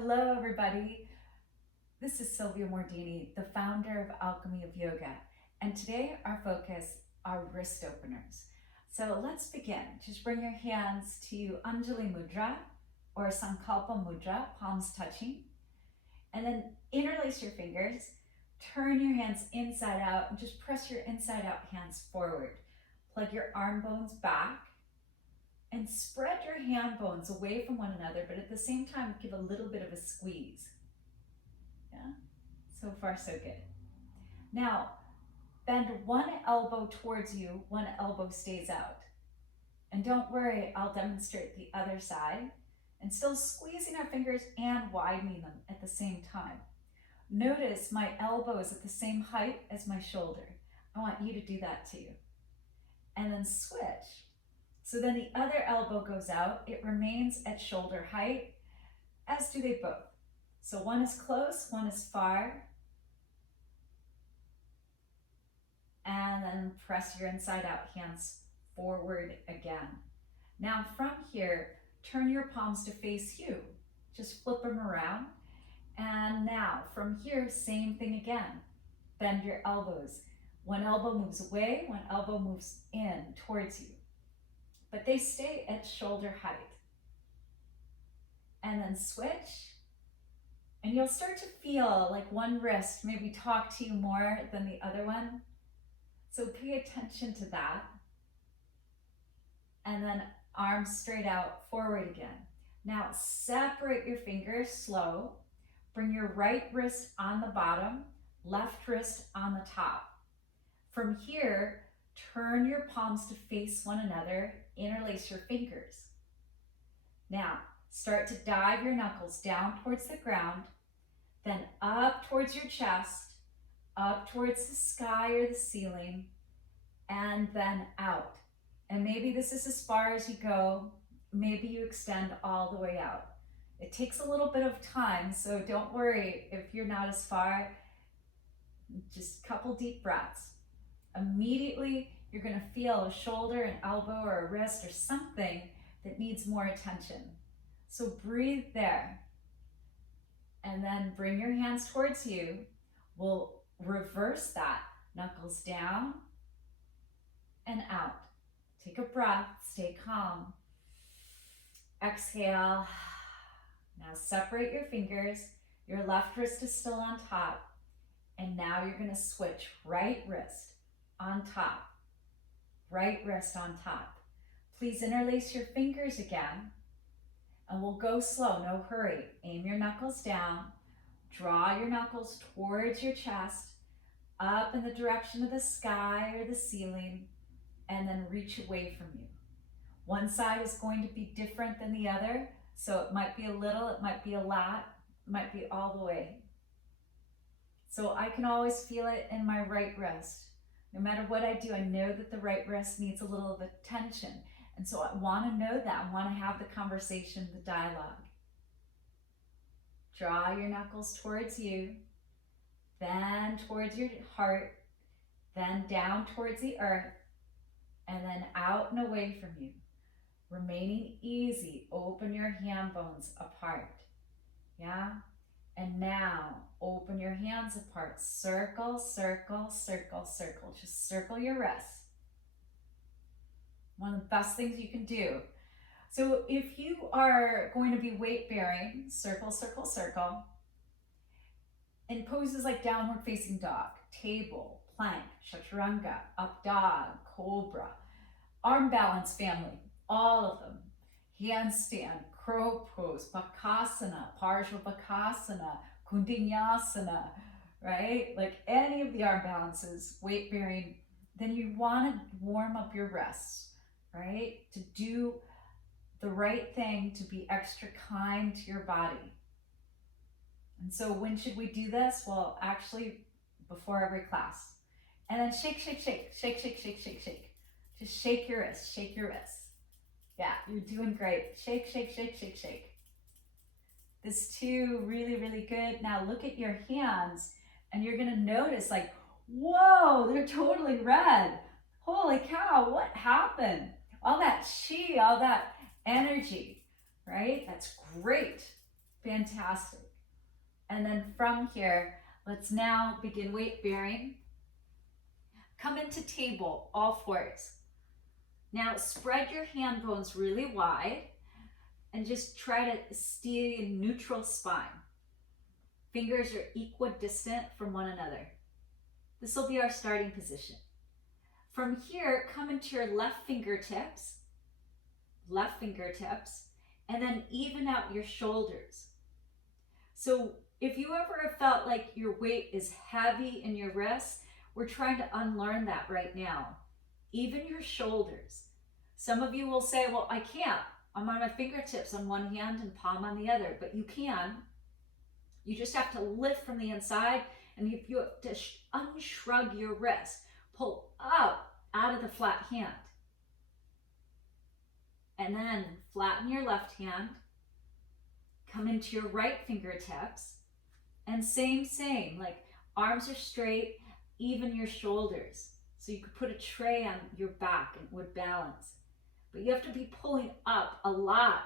Hello, everybody. This is Sylvia Mordini, the founder of Alchemy of Yoga. And today our focus are wrist openers. So let's begin. Just bring your hands to Anjali Mudra or Sankalpa Mudra, palms touching. And then interlace your fingers, turn your hands inside out, and just press your inside out hands forward. Plug your arm bones back and spread your hand bones away from one another, but at the same time, give a little bit of a squeeze. Yeah, so far so good. Now, bend one elbow towards you, one elbow stays out. And don't worry, I'll demonstrate the other side. And still squeezing our fingers and widening them at the same time. Notice my elbow is at the same height as my shoulder. I want you to do that too. And then switch. So then the other elbow goes out, it remains at shoulder height, as do they both. So one is close, one is far. And then press your inside out hands forward again. Now from here, turn your palms to face you. Just flip them around. And now from here, same thing again. Bend your elbows. One elbow moves away, one elbow moves in towards you. But they stay at shoulder height. And then switch. And you'll start to feel like one wrist maybe talk to you more than the other one. So pay attention to that. And then arms straight out, forward again. Now separate your fingers slow. Bring your right wrist on the bottom, left wrist on the top. From here, turn your palms to face one another, interlace your fingers. Now, start to dive your knuckles down towards the ground, then up towards your chest, up towards the sky or the ceiling, and then out. And maybe this is as far as you go. Maybe you extend all the way out. It takes a little bit of time, so don't worry if you're not as far. Just a couple deep breaths. Immediately, you're going to feel a shoulder, an elbow, or a wrist, or something that needs more attention. So breathe there. And then bring your hands towards you. We'll reverse that. Knuckles down and out. Take a breath, stay calm. Exhale. Now separate your fingers. Your left wrist is still on top. And now you're going to switch right wrist on top. Right wrist on top. Please interlace your fingers again. And we'll go slow, no hurry. Aim your knuckles down. Draw your knuckles towards your chest, up in the direction of the sky or the ceiling, and then reach away from you. One side is going to be different than the other, so it might be a little, it might be a lot, it might be all the way. So I can always feel it in my right wrist. No matter what I do, I know that the right wrist needs a little of attention. And so I want to know that. I want to have the conversation, the dialogue. Draw your knuckles towards you, then towards your heart, then down towards the earth, and then out and away from you. Remaining easy, open your hand bones apart. Yeah? And now, open your hands apart. Circle, circle, circle, circle. Just circle your wrists. One of the best things you can do. So if you are going to be weight bearing, circle, circle, circle. In poses like downward facing dog, table, plank, chaturanga, up dog, cobra, arm balance family, all of them. Handstand, crow pose, bakasana, parshvabhakasana, kundinyasana, right? Like any of the arm balances, weight bearing, then you want to warm up your wrists, right? To do the right thing, to be extra kind to your body. And so when should we do this? Well, actually, before every class. And then shake, shake, shake, shake, shake, shake, shake, shake. Just shake your wrists, shake your wrists. Yeah, you're doing great. Shake, shake, shake, shake, shake. This too, really, really good. Now look at your hands and you're gonna notice like, whoa, they're totally red. Holy cow, what happened? All that chi, all that energy, right? That's great. Fantastic. And then from here, let's now begin weight bearing. Come into table, all fours. Now spread your hand bones really wide and just try to stay in neutral spine. Fingers are equidistant from one another. This will be our starting position. From here, come into your left fingertips, and then even out your shoulders. So if you ever have felt like your weight is heavy in your wrists, we're trying to unlearn that right now. Even your shoulders. Some of you will say, well, I can't. I'm on my fingertips on one hand and palm on the other, but you can. You just have to lift from the inside, and if you have to unshrug your wrist, pull up out of the flat hand. And then flatten your left hand, come into your right fingertips, and same, like arms are straight, even your shoulders. So you could put a tray on your back and it would balance. But you have to be pulling up a lot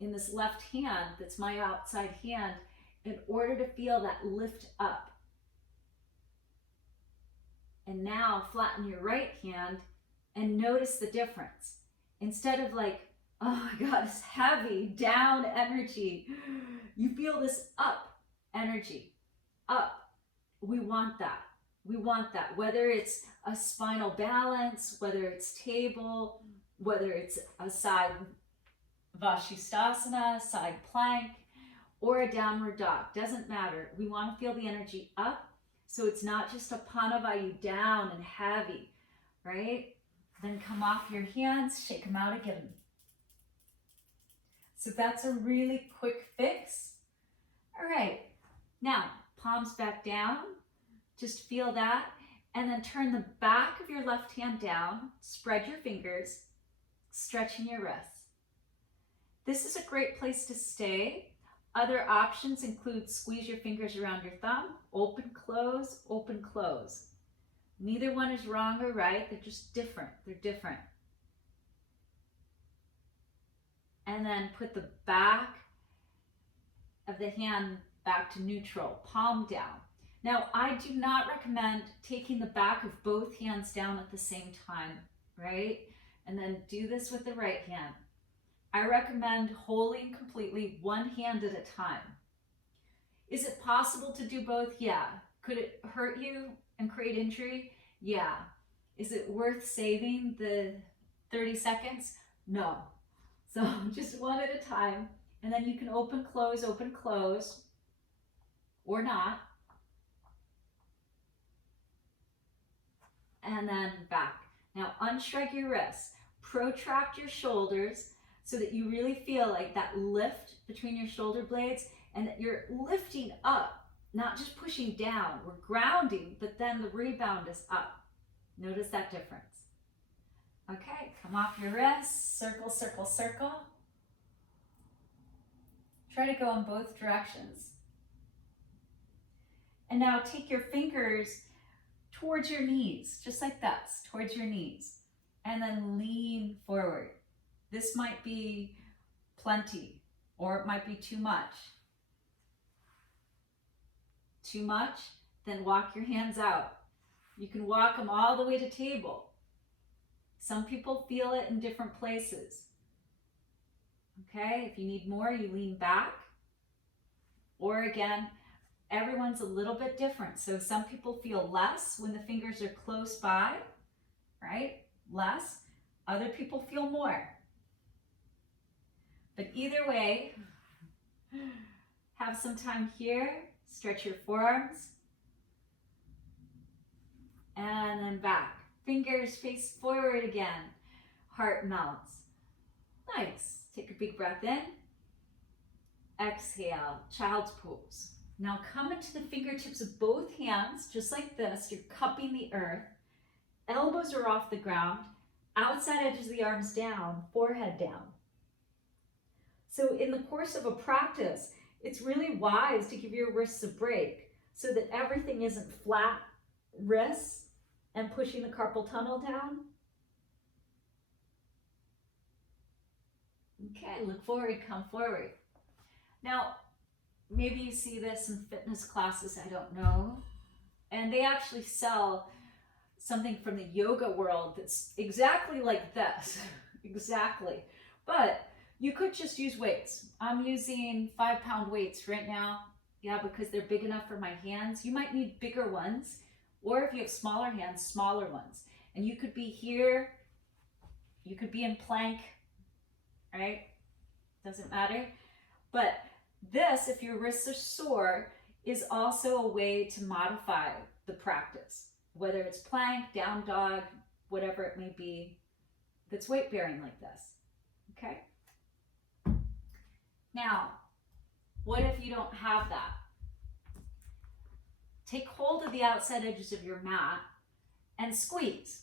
in this left hand, that's my outside hand, in order to feel that lift up. And now flatten your right hand and notice the difference. Instead of like, oh my God, it's heavy, down energy, you feel this up energy, up. We want that. We want that. Whether it's a spinal balance, whether it's table, whether it's a side Vashisthasana, side plank, or a downward dog, doesn't matter. We want to feel the energy up, so it's not just a Panavayu down and heavy, right? Then come off your hands, shake them out again. So that's a really quick fix. All right, now palms back down, just feel that, and then turn the back of your left hand down, spread your fingers, stretching your wrists. This is a great place to stay. Other options include squeeze your fingers around your thumb, open, close, open, close. Neither one is wrong or right, they're just different, they're different. And then put the back of the hand back to neutral, palm down. Now, I do not recommend taking the back of both hands down at the same time, right? And then do this with the right hand. I recommend holding completely one hand at a time. Is it possible to do both? Yeah. Could it hurt you and create injury? Yeah. Is it worth saving the 30 seconds? No. So just one at a time, and then you can open, close, or not. And then back. Now unshrug your wrists, protract your shoulders so that you really feel like that lift between your shoulder blades and that you're lifting up, not just pushing down. We're grounding, but then the rebound is up. Notice that difference. Okay, come off your wrists, circle, circle, circle. Try to go in both directions. And now take your fingers towards your knees, just like that, towards your knees. And then lean forward. This might be plenty, or it might be too much. Too much, then walk your hands out. You can walk them all the way to table. Some people feel it in different places. Okay, if you need more, you lean back. Or again, everyone's a little bit different. So some people feel less when the fingers are close by, right? Less. Other people feel more. But either way, have some time here. Stretch your forearms. And then back. Fingers face forward again. Heart melts. Nice. Take a big breath in. Exhale, child's pose. Now come into the fingertips of both hands, just like this. You're cupping the earth. Elbows are off the ground. Outside edges of the arms down, forehead down. So in the course of a practice, it's really wise to give your wrists a break so that everything isn't flat wrists and pushing the carpal tunnel down. Okay, look forward, come forward. Now, maybe you see this in fitness classes, I don't know. And they actually sell something from the yoga world that's exactly like this. Exactly. But you could just use weights. I'm using 5-pound weights right now. Yeah, because they're big enough for my hands. You might need bigger ones, or if you have smaller hands, smaller ones. And you could be here, you could be in plank, right? Doesn't matter. But this, if your wrists are sore, is also a way to modify the practice, whether it's plank, down dog, whatever it may be that's weight bearing like this. Okay? Now, what if you don't have that? Take hold of the outside edges of your mat and squeeze.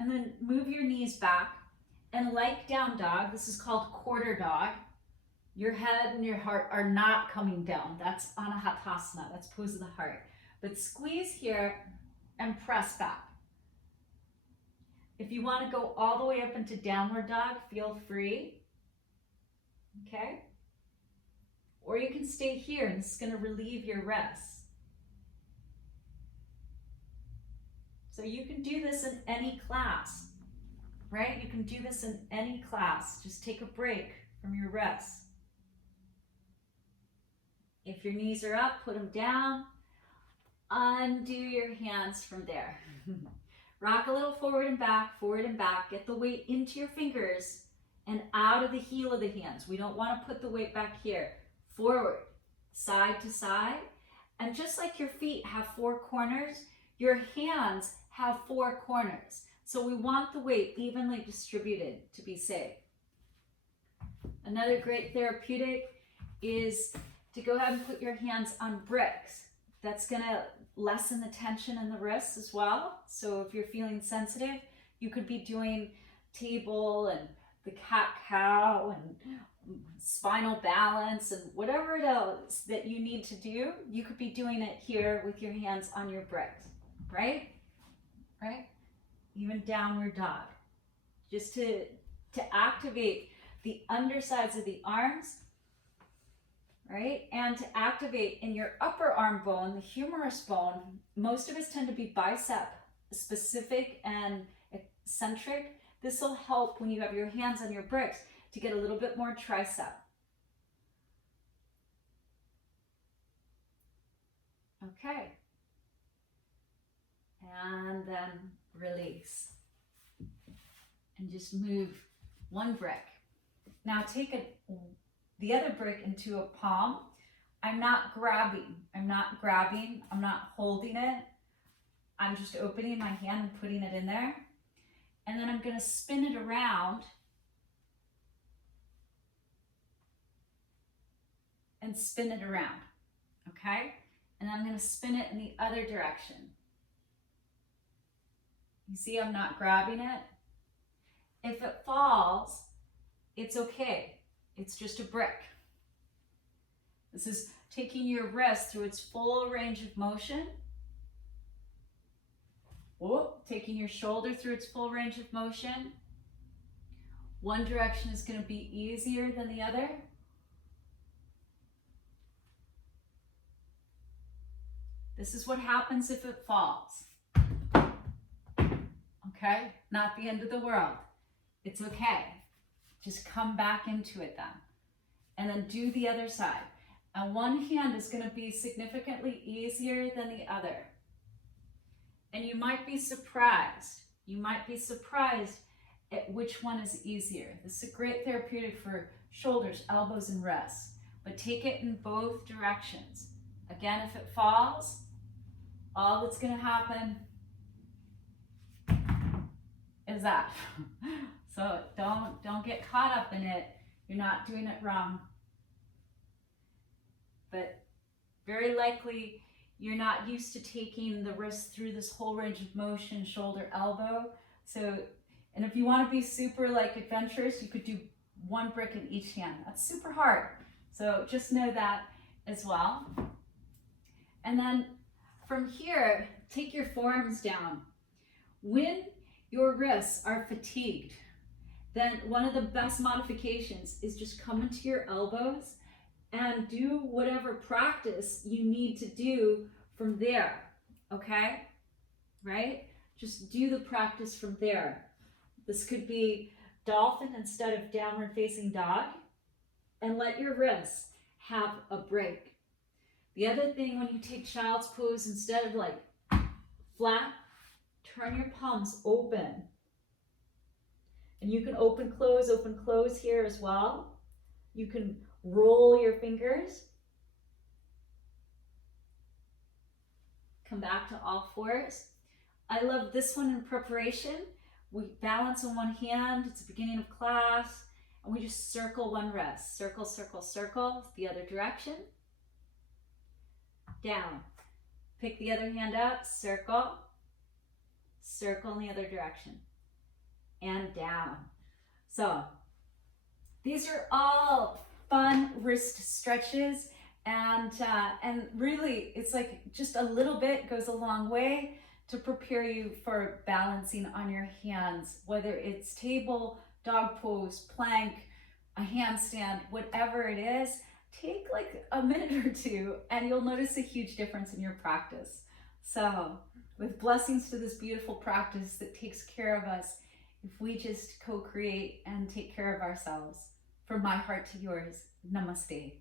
And then move your knees back. And like down dog, this is called quarter dog. Your head and your heart are not coming down. That's Anahatasana. That's pose of the heart. But squeeze here and press back. If you want to go all the way up into downward dog, feel free. Okay? Or you can stay here, and this is going to relieve your wrists. So you can do this in any class, right? You can do this in any class. Just take a break from your rests. If your knees are up, put them down. Undo your hands from there. Rock a little forward and back, forward and back. Get the weight into your fingers and out of the heel of the hands. We don't want to put the weight back here. Forward, side to side. And just like your feet have 4 corners, your hands have 4 corners. So we want the weight evenly distributed to be safe. Another great therapeutic is to go ahead and put your hands on bricks. That's going to lessen the tension in the wrists as well. So if you're feeling sensitive, you could be doing table and the cat-cow and spinal balance and whatever it is that you need to do, you could be doing it here with your hands on your bricks, right? Right? Even downward dog. Just to activate the undersides of the arms, right? And to activate in your upper arm bone, the humerus bone. Most of us tend to be bicep specific and eccentric. This will help when you have your hands on your bricks to get a little bit more tricep. Okay. And then release. And just move one brick. Now take the other brick into a palm. I'm not grabbing. I'm not holding it. I'm just opening my hand and putting it in there. And then I'm going to spin it around and spin it around, okay? And I'm going to spin it in the other direction. You see, I'm not grabbing it. If it falls, it's okay. It's just a brick. This is taking your wrist through its full range of motion. Whoop, taking your shoulder through its full range of motion. One direction is going to be easier than the other. This is what happens if it falls. Okay? Not the end of the world. It's okay. Just come back into it then. And then do the other side. And one hand is going to be significantly easier than the other. And you might be surprised. You might be surprised at which one is easier. This is a great therapeutic for shoulders, elbows, and wrists. But take it in both directions. Again, if it falls, all that's going to happen is that. So don't get caught up in it. You're not doing it wrong. But very likely you're not used to taking the wrist through this whole range of motion, shoulder, elbow. So, and if you want to be super adventurous, you could do one brick in each hand. That's super hard. So just know that as well. And then from here, take your forearms down. When your wrists are fatigued, then one of the best modifications is just come into your elbows and do whatever practice you need to do from there, okay? Right? Just do the practice from there. This could be dolphin instead of downward facing dog, and let your wrists have a break. The other thing, when you take child's pose, instead of like flat, turn your palms open. And you can open, close here as well. You can roll your fingers. Come back to all fours. I love this one in preparation. We balance on one hand, it's the beginning of class, and we just circle one wrist. Circle, circle, circle, the other direction. Down. Pick the other hand up, circle, circle in the other direction, and down. So these are all fun wrist stretches, and really it's like just a little bit goes a long way to prepare you for balancing on your hands, whether it's table, dog pose, plank, a handstand, whatever it is. Take like a minute or two and you'll notice a huge difference in your practice. So with blessings to this beautiful practice that takes care of us, if we just co-create and take care of ourselves. From my heart to yours, namaste.